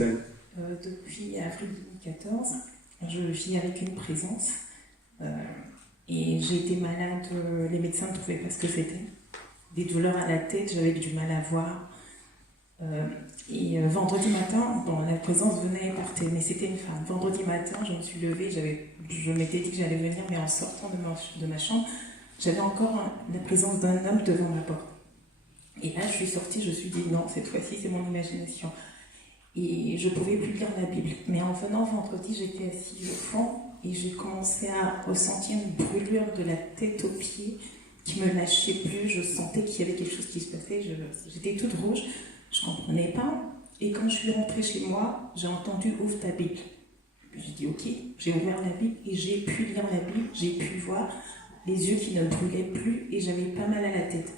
plaît. Depuis avril 2014, je vis avec une présence. Et j'ai été malade, les médecins ne trouvaient pas ce que c'était. Des douleurs à la tête, j'avais du mal à voir. Vendredi matin, bon, la présence venait et partait, mais c'était une femme. Vendredi matin, je me suis levée, je m'étais dit que j'allais venir, mais en sortant de ma chambre, j'avais encore la présence d'un homme devant ma porte. Et là, je suis sortie, je me suis dit non, cette fois-ci, c'est mon imagination. Et je ne pouvais plus lire la Bible. Mais en venant vendredi, j'étais assise au fond et j'ai commencé à ressentir une brûlure de la tête aux pieds qui me lâchait plus. Je sentais qu'il y avait quelque chose qui se passait. J'étais toute rouge, je ne comprenais pas. Et quand je suis rentrée chez moi, j'ai entendu « Ouvre ta Bible ». J'ai dit « Ok ». J'ai ouvert la Bible et j'ai pu lire la Bible. J'ai pu voir les yeux qui ne brûlaient plus et j'avais pas mal à la tête.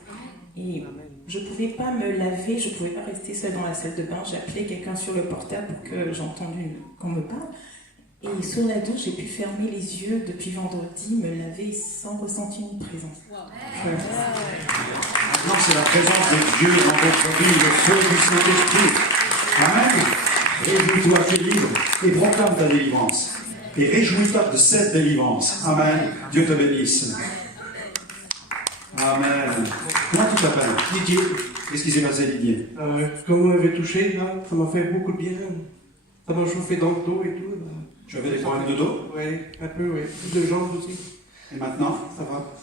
Et je ne pouvais pas me laver, je ne pouvais pas rester seule dans la salle de bain. J'ai appelé quelqu'un sur le portable pour que j'entende qu'on me parle. Et sur la douche, j'ai pu fermer les yeux depuis vendredi, me laver sans ressentir une présence. Maintenant, c'est la présence de Dieu dans votre vie, le feu du Saint-Esprit. Amen. Réjouis-toi, tu es libre, et proclame ta délivrance. Et réjouis-toi de cette délivrance. Amen. Dieu te bénisse. Amen. Comment tu t'appelles? Didier. Qu'est-ce qui s'est passé, Didier? Quand vous m'avez touché, là, ça m'a fait beaucoup de bien. Ça m'a chauffé dans le dos et tout. Là. Tu avais des problèmes de dos? Oui, un peu, oui. De jambes aussi. Et maintenant? Ça va.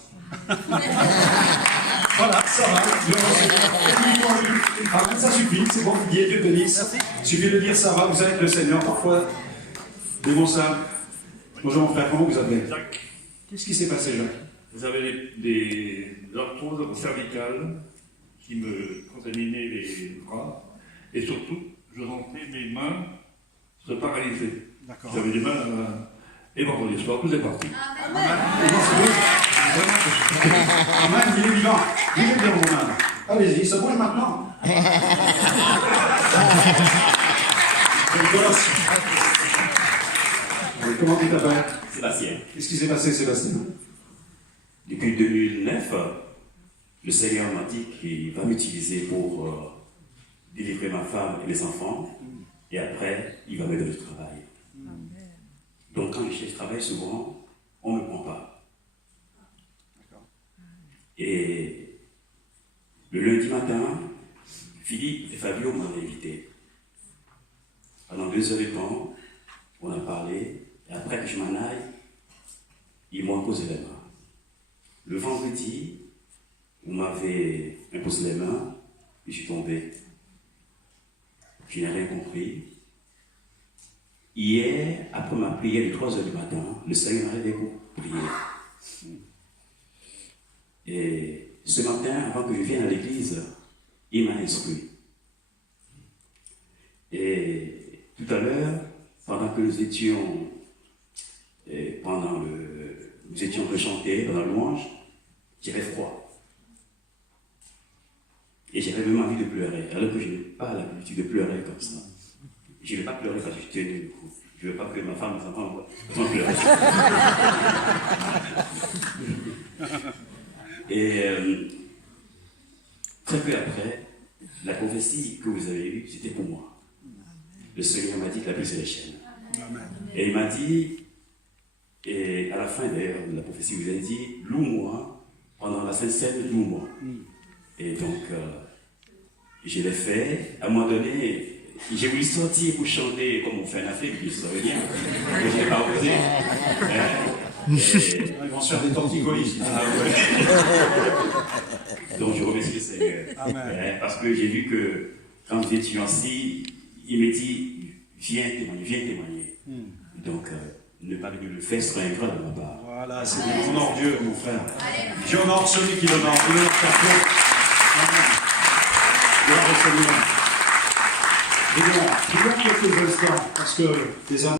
Voilà, ça va. Amen, ça suffit. C'est bon, Didier, Dieu te bénisse. Il suffit de dire ça va, vous êtes le Seigneur. Parfois, des mots simples. Bonjour mon frère, comment vous appelez? Jacques. Qu'est-ce qui s'est passé, Jacques? Vous avez des arthroses cervicales qui me contaminaient les bras. Et surtout, je sentais mes mains se paralyser. D'accord. J'avais du mal à... Et vendredi soir, tout est parti. Amen, il est vivant. Il est bien, mon âme. Allez-y, ça bouge maintenant. Comment tu t'appelles? Sébastien. Qu'est-ce qui s'est passé, Sébastien? Depuis 2009, le Seigneur m'a dit qu'il va m'utiliser pour délivrer ma femme et mes enfants. Et après, il va me donner du travail. Donc quand je cherche travail, souvent, on ne me prend pas. Et le lundi matin, Philippe et Fabio m'ont invité. Pendant 2 heures de temps, on a parlé. Et après que je m'en aille, ils m'ont imposé les mains. Le vendredi, vous m'avez imposé les mains et je suis tombé. Je n'ai rien compris. Hier, après ma prière de 3 heures du matin, le Seigneur m'a aidé pour prier. Et ce matin, avant que je vienne à l'église, il m'a instruit. Et tout à l'heure, pendant que nous étions rechantés pendant le louange, j'avais froid. Et j'avais même envie de pleurer, alors que je n'ai pas l'habitude de pleurer comme ça. Je ne vais pas pleurer parce que je suis tenu du coup. Je ne veux pas que ma femme et mes enfants me pleurer. Et très peu après, la prophétie que vous avez eue, c'était pour moi. Le Seigneur m'a dit qu'il a brisé les chaînes. Et il m'a dit, et à la fin d'ailleurs de la prophétie, vous avez dit, loue-moi, pendant la Sainte Seine, loue-moi. Et donc, je l'ai fait. À un moment donné, j'ai voulu sortir pour chanter comme on fait en Afrique, je savais bien. Mais je n'ai pas osé. Ils vont se faire des torticolis. Donc je remercie le Seigneur. Parce que j'ai vu que quand nous étions assis, il me dit, viens témoigner. Donc, ne pas le faire serait ingrat de ma part. Voilà, c'est bien. Honore Dieu, mon frère. Dieu honore celui qui l'honore. Il honore ta foi. Gloire au Seigneur. Prions quelques instants, parce que les